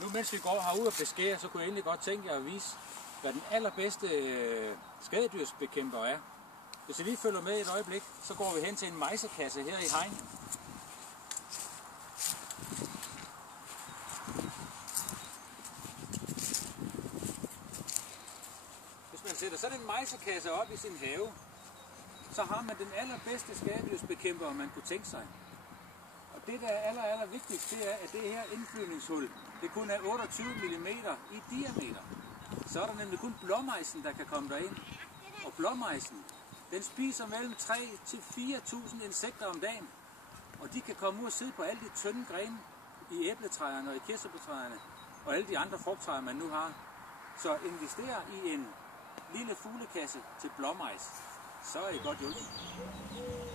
Nu mens vi går herude og beskærer, så kunne jeg egentlig godt tænke jer at vise, hvad den allerbedste skadedyrsbekæmper er. Hvis I lige følger med et øjeblik, så går vi hen til en mejsekasse her i hegnet. Hvis man sætter sådan en mejsekasse op i sin have, så har man den allerbedste skadedyrsbekæmper, man kunne tænke sig. Og det, der er aller vigtigst, det er, at det her indflyvningshul, det kun er 28 mm i diameter. Så er der nemlig kun blåmejsen, der kan komme derind. Og blåmejsen, den spiser mellem 3.000 til 4.000 insekter om dagen. Og de kan komme ud og sidde på alle de tynde grene i æbletræerne og i kirsebærtræerne og alle de andre frugttræer, man nu har. Så invester i en lille fuglekasse til blåmejs. Så er I godt hjulpet.